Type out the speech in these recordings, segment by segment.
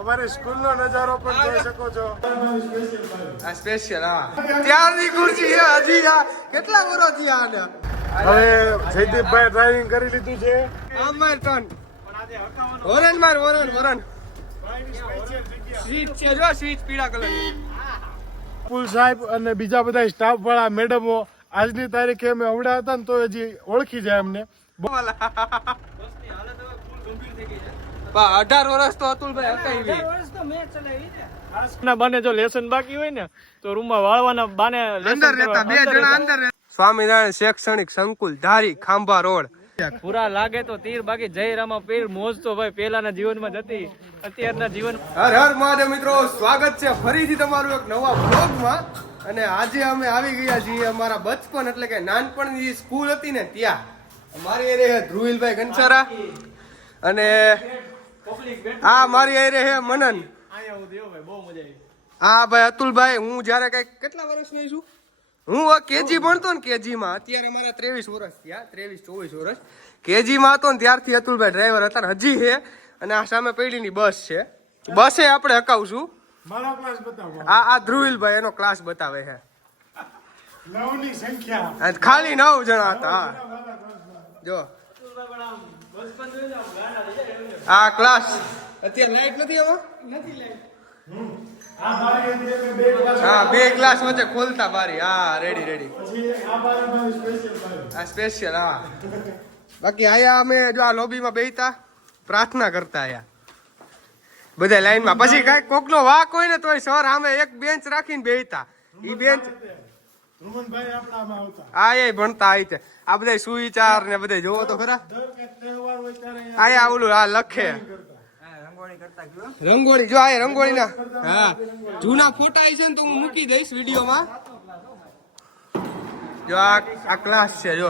અમારી સ્કૂલનો નજારો પણ જોઈ શકો છો. આ સ્પેશિયલ હા ત્યારની ખુરશી છે હજી આ કેટલા વર્ષ થયા આને. હવે જયદીપભાઈ ડ્રાઇવિંગ કરી લીધું છે. અમાર ટર્ન વરણ માર વરણ સ્વીટ છે જો સ્વીટ પીળા કલરની. પુલ સાહેબ અને બીજા બધા સ્ટાફ વાળા મેડમો આજની તારીખે અમે અવડા હતા ને તો હજી ઓળખી જાય અમને. 18 વર્ષ તો અતુલભાઈ હતા. બાને જો લેસન બાકી હોય ને તો રૂમમાં વાળવાના બાને અંદર રહેતા બે જણા અંદર રહેતા. સ્વામિનારાયણ શૈક્ષણિક સંકુલ ધારી ખાંભા રોડ. પૂરા લાગે તો તીર બાકી જય રામા પીર મોજ તો ભાઈ પેલાના જીવનમાં જ હતી અત્યારના જીવન. હર હર મહાદેવ મિત્રો, સ્વાગત છે ફરીથી તમારું એક નવા બ્લોગમાં. અને આજે અમે આવી ગયા છીએ અમારા બચપન એટલે કે નાનપણની સ્કૂલ હતી ને ત્યાં. મારી એ રહે ધ્રુવીલભાઈ કંસારા અને આ મારી એ રહે મનન. હા ભાઈ અતુલભાઈ, હું જયારે કઈક કેટલા વર્ષની છું, હું કેજી ભણતો ને કેજીમાં, અત્યારે મારા 23 વર્ષ થયા, 23-24 વર્ષ. કેજીમાં હતો ને ત્યારથી અતુલભાઈ ડ્રાઈવર હતા, હજી છે. અને આ સામે પેઢીની બસ છે, બસે આપણે હકાવશું. મારો ક્લાસ બતાવો. આ ધ્રુવીલભાઈ એનો ક્લાસ બતાવે છે. 9 ની સંખ્યા ખાલી 9 જણા હતા. જો આ ક્લાસ અત્યારે લાઈટ નથી હવે. હા, 2 ક્લાસ વચ્ચે ખોલતા બારી. હા રેડી. આ સ્પેશિયલ હા. બાકી આયા અમે જો આ લોબીમાં બેઠા પ્રાર્થના કરતા આયા બધા લાઈનમાં. પછી કઈક કોકનો વાક હોય ને તોય સર સામે એક બેન્ચ રાખીને બેઠા. ઈ બેન્ચ ધ્રુવનભાઈ આપણામાં આવતા. આ એ ભણતા આ રીતે. આ બધા સુવિચાર ને બધા જોવો તો ખરા. તહેવાર હોય ત્યારે આયા ઓલું આ લખે રંગોળી. જો આ રંગોળી ના હા જૂના ફોટા છે ને તો હું મૂકી દઈશ વિડીયોમાં. જો આ ક્લાસ છે. જો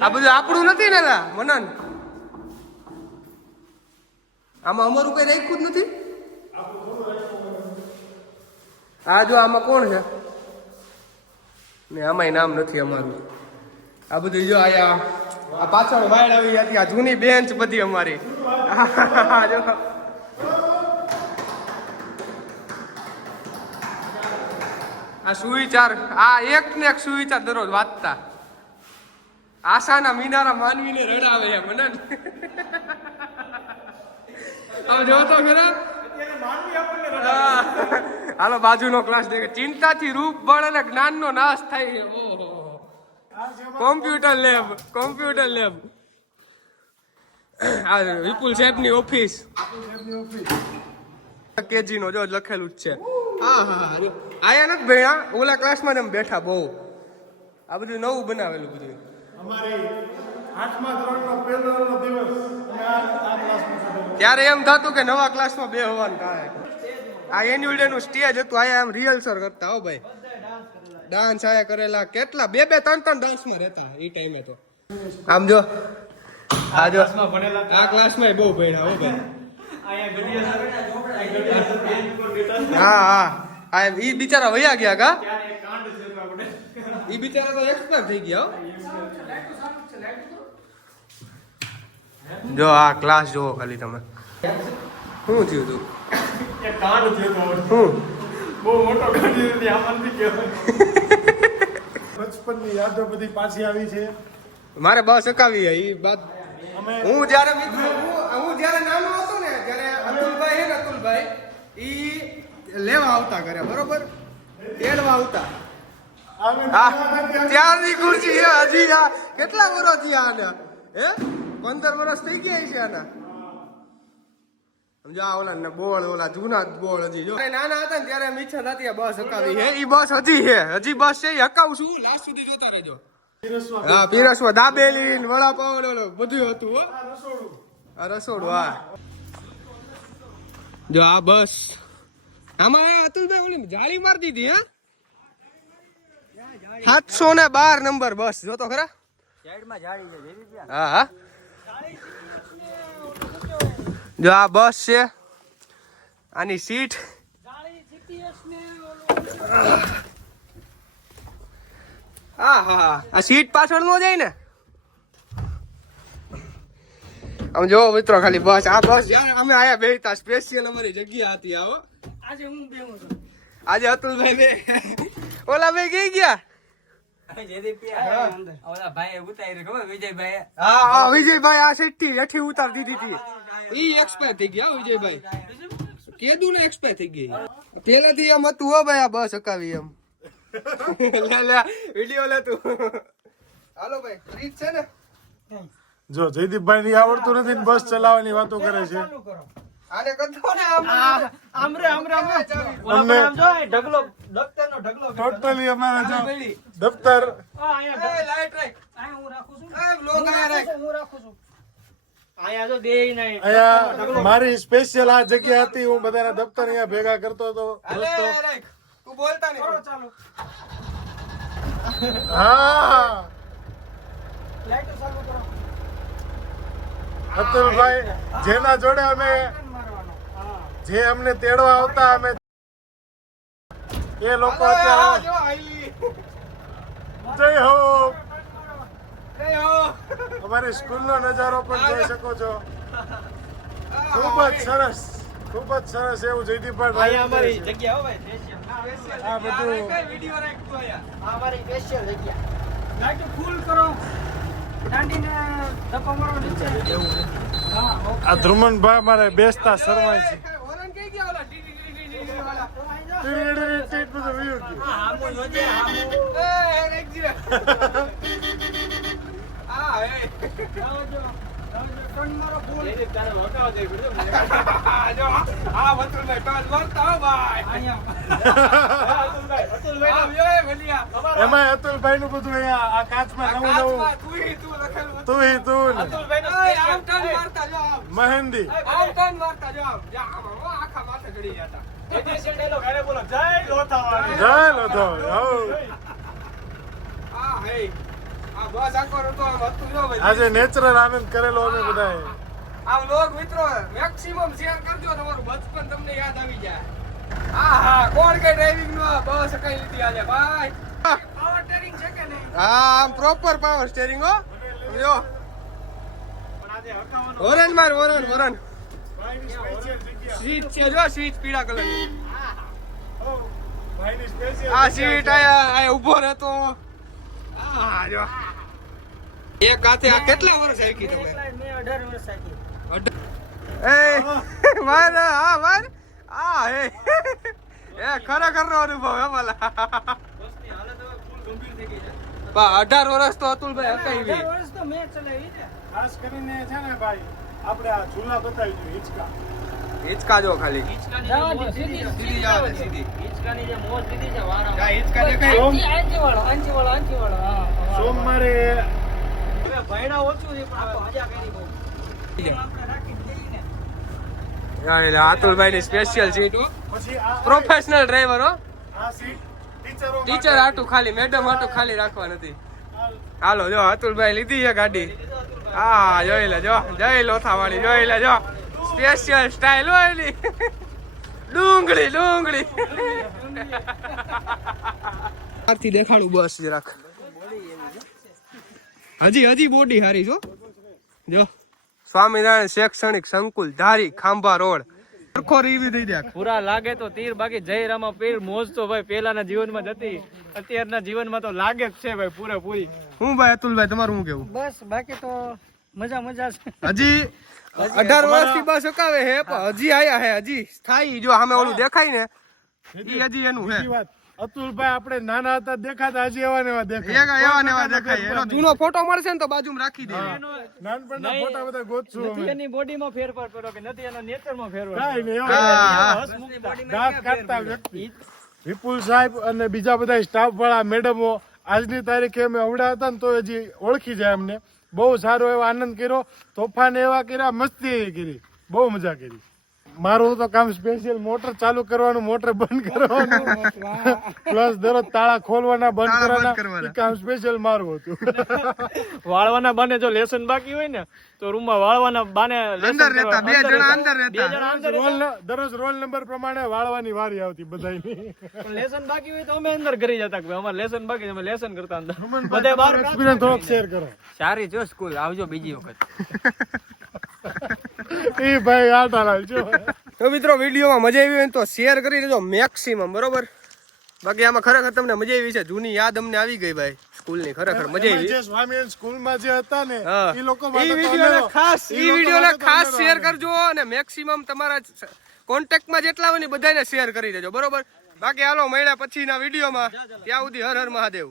આ બધું આપણું નથી ને મનન, આમાં અમારું કઈ રાખ્યું જ નથી. આ જો આમાં કોણ છે ને આમાંય નામ નથી અમારું. આ બધું જો આયા આ પાછળ વાયડ આવી હતી. આ જૂની બેન્ચ બધી અમારી. જો આ સુવિચાર, આ એક ને એક સુવિચાર દરરોજ વાંચતા. આશાના મિનારા માનવીને રડાવે છે મને. આમ જો તો ખરા. હાલો બાજુનો ક્લાસ દેખે. ચિંતાથી રૂપ બળ અને જ્ઞાનનો નાશ થાય છે. ઓહો, કોમ્પ્યુટર લેબ. આ વિપુલ સાહેબની ઓફિસ. કેજી નો જો લખેલું જ છે. હા આયા નથી ભણ્યા, ઓલા ક્લાસમાં જ બેઠા. બહુ આ બધું નવું બનાવેલું બધું. અમારી 8મા ધોરણનો પહેલો દિવસ આ ક્લાસમાં ત્યારે એમ થતું કે નવા ક્લાસમાં બે હોવાનું થાય. આ એન્યુઅલ ડે નું સ્ટેજ હતું. આયા એમ રિહર્સલ કરતા. હો ભાઈ, ડાન્સ આયા કરેલા. કેટલા 2-3 ડાન્સમાં રહેતા એ ટાઈમે તો. આમ જો આ જો આ ક્લાસમાં બહુ ભણ્યા. હો ભાઈ હા ઈ બિચારા વયા ગયા કા. ઈ બિચારા તો એક્સપાયર થઈ ગયા. જો આ ક્લાસ જોવો ખાલી તમે. શું થયું તું? બચપનની યાદો બધી પાછી આવી છે. મારે બસ અકાવી એ બાદ. હું જયારે હું જયારે નાનો હતો ને, જયારે અતુલભાઈ હે ને અતુલભાઈ ઈ લેવા આવતા ઘરે, બરોબર તેડવા આવતા. ત્યારની ખુરશી છે હજી. આ કેટલા વર્ષ થયા આને? હે 15 વર્ષ થઈ ગયા છે આના. સમજા ઓલા બોળ, ઓલા જૂના બોળ હજી. જો નાના હતા ને ત્યારે એમ ઈચ્છા થતી બસ હકાવી હે. ઈ બસ હજી છે, હજી બસ છે. હકાવું છું. લાસ્ટ સુધી જોતા રહેજો. હા પીરસવા દાબેલી વડાપાવ બધું હતું. હો આ રસોડું. હા જો આ બસ આમાં અતુલભાઈ ઓલી જાળી મારી દીધી. હા 712 નંબર બસ. જો તો ખરા. હા જો આ બસ છે. આની સીટ હા આ સીટ પાછળ નો જાય ને. આમ જો મિત્રો ખાલી બસ આ બસ યાર અમે આયા બેઠા સ્પેશિયલ અમારી જગ્યા હતી આવો આજે હું બેહું છું આજે અતુલભાઈ બે ઓલા ભાઈ કઈ ગયા ઓલા ભાઈ ઉતારી ખબર વિજયભાઈ હા વિજયભાઈ આ સેટથી હેઠી ઉતાર દીધી હતી ઈ એક્સપાયર થઈ ગયા વિજયભાઈ કેદું ને એક્સપાયર થઈ ગઈ પેલાથી એમ હતું હો ભાઈ આ બસ હકાવી એમ લે વિડિયો લે તું હાલો ભાઈ ફ્રી છે ને જો જયદીપભાઈ ની આવડતું નથી ને બસ ચલાવવાની વાતો કરે છે આને કદો ને આમ રે અમને જો ઢગલો દફતરનો ઢગલો ટોટલી અમારા જો દફતર અહીંયા લાઈટ રાખ હું રાખું છું એ બ્લોગ આયા રાખ હું રાખું છું અહીંયા તો દેય નહીં અહીંયા મારી સ્પેશિયલ આ જગ્યા હતી હું બધાના દફતર અહીંયા ભેગા કરતો હતો અલે દોસ્તો રાખ તું બોલતા નહીં ચાલો હા લાઈટ ચાલુ કરો અતુલભાઈ જેના જોડે અમે મારવાનો હા જે અમને તેડવા આવતા અમે એ લોકો અત્યારે જો આઈલી જય હો એ હો અમારી સ્કૂલનો નજારો પણ જોઈ શકો છો ખૂબ જ સરસ એવું જયદીપભાઈ અહીંયા અમારી જગ્યા હો ભાઈ સ્પેશિયલ આ બધું વિડિયો રાખ તું આયા આ અમારી સ્પેશિયલ જગ્યા લાઈટ ફૂલ કરો દાંડીને ધક્કો મારો નીચે હા આ ધ્રુમનભાઈ મારે બેસતા શરમાય છે ઓરન કઈ ગયા ઓલા ટી વાળા ટીટ બધું વયું ગયું. આમો જોજે આમો એ રાખ જી આ એ આવજો ટન મારો ફૂલ એ તારે વકાવ દે ગુડો જો આ વતુલભાઈ પાસ વળતા હો ભાઈ અતુલભાઈ અતુલભાઈ એ ભલિયા એમાં અતુલભાઈ નું બધું અહીંયા આ કાચમાં નવું તું લખેલું તું તું અતુલભાઈનો આમ ટન મારતા જો આમ મહેંદી આમ ટન મારતા જો આમ જા આમ આખા માથે ચડી જતા સ્પેશિયલ ડાયલોગ હારે બોલો જય લોથાવાળી જય લોધો હો આ હે આ બસ આખો રતો આમ હતું જો ભાઈ આજે નેચરલ આનંદ કરેલો અમે બધાએ આ લોગ મિત્રો મેક્સિમમ શેર કરજો તમારું બચપન તમને યાદ આવી જાય હા કોણ કે ડ્રાઇવિંગ નું આ બસ કઈ લીધી આજે ભાઈ પાવર સ્ટીયરિંગ છે કે નહીં હા આમ પ્રોપર પાવર સ્ટીયરિંગ હો જો પણ આજે હકાવાનો હોરન માર હોરન સીટ છે જો સીટ પીળા કલરની આ સીટ આયા ઊભો રહેતો આ જો એક હાથે આ કેટલા વર્ષ આખી તમે મેં 18 વર્ષ આખી એ વાર હા વાર આ હે એ ખરેખર નો અનુભવ હે ભલા બસની હાલત હવે ફૂલ ગંભીર થઈ ગઈ છે 18 વર્ષ તો અતુલભાઈ હકાવી 18 વર્ષ તો મેં ચલાવી ને ખાસ કરીને છે ને ભાઈ આપણે આ ઝૂલા બતાવી દઈએ હિંચકા હિંચકા જો ખાલી સીધી જાવ સીધી હિંચકાની જે મોજ લીધી છે વારા જા હિંચકા દેખાય આંચી વાળો હા સોમવારે હવે ભયડા ઓછું છે પણ આ મજા કરી બહુ આપણે રાખી દઈએ ને એટલે અતુલભાઈ ની સ્પેશિયલ સીટ હો પછી આ પ્રોફેશનલ ડ્રાઈવર હો આ સીટ ટીચરો ટીચર આટું ખાલી મેડમ આટું ખાલી રાખવા નથી હાલો જો અતુલભાઈ લીધી છે ગાડી હા જોઈ લે જો જય લોથાવાળી જોઈ લે જો સ્પેશિયલ સ્ટાઇલ હોય એની ડુંગળી આરથી દેખાડું બસ જરાક હજી બોડી હારી જો સ્વામિનારાયણ શૈક્ષણિક સંકુલ ધારી ખાંભા રોડ સરખો રીવી દઈ દે પૂરા લાગે તો તીર બાકી જય રામા પીર મોજ તો ભાઈ પેલાના જીવનમાં જ હતી અત્યારના જીવનમાં તો લાગે જ છે ભાઈ પૂરેપૂરી હું ભાઈ અતુલભાઈ તમારું શું કેવું બસ બાકી તો મજા છે હજી 18 વર્ષથી બસ હકાવે હે પણ હજી આયા હે હજી સ્થાયી જો સામે ઓલું દેખાય ને ઈ હજી એનું હે બીજી વાત અતુલભાઈ આપણે નાના હતા દેખાતા હજી એવા ને એવા દેખાય એવા ને એવા દેખાય એનો જૂનો ફોટો મળશે ને તો બાજુમાં રાખી દે નાનપણના ફોટા બધા ગોતશું નથી અમે એની બોડીમાં ફેરફાર કર્યો કે નથી એના નેચરમાં ફેરફાર કાંઈ નહીં, કર્યો. હા. હસમુખતા. દાંત કાઢતા વ્યક્તિ વિપુલ સાહેબ અને બીજા બધા સ્ટાફ વાળા મેડમો આજની તારીખે અમે અવડા હતા ને તો હજી ઓળખી જાય અમને બહુ સારો એવો આનંદ કર્યો તોફાન એવા કર્યા મસ્તી એવી કરી બહુ મજા કરી મારું તો કામ સ્પેશિયલ મોટર ચાલુ કરવાનું મોટર બંધ કરવાનું પ્લસ દરરોજ તાળા ખોલવાના બંધ કરવાના ઈ કામ સ્પેશિયલ મારું હતું વાળવાના બાને જો લેસન બાકી હોય ને તો રૂમમાં વાળવાના બાને અંદર રહેતા બે જણા અંદર રહેતા દરરોજ રોલ નંબર પ્રમાણે વાળવાની વારી આવતી બધાયની લેસન બાકી હોય તો અમે અંદર કરી જતા કે અમારે લેસન બાકી છે, અમે લેસન કરતા અંદર બધે બહાર એક્સપિરિયન્સ થોડોક શેર કરો સારી જો સ્કૂલ આવજો બીજી વખત એ ભાઈ આટા લાવજો. તો મિત્રો વિડીયોમાં મજા આવી હોય ને તો શેર કરી દેજો મેક્સિમમ, બરોબર. બાકી આમાં ખરેખર તમને મજા આવી છે, જૂની યાદ અમને આવી ગઈ ભાઈ સ્કૂલની, ખરેખર મજા એમાં આવી. જે સ્વામિનારાયણ સ્કૂલમાં જે હતા ને હા. એ લોકો ઈ માટે તો વિડીયોને અમે- ખાસ ઈ ઈ લોકો વિડીયોને માટે તો ખાસ અમે શેર રહેવાના. કરજો અને મેક્સિમમ તમારા કોન્ટેક્ટમાં જેટલા હોય ને બધાને શેર કરી દેજો, બરોબર. બાકી હાલો મળ્યા પછીના વિડીયોમાં, ત્યાં સુધી હર હર મહાદેવ.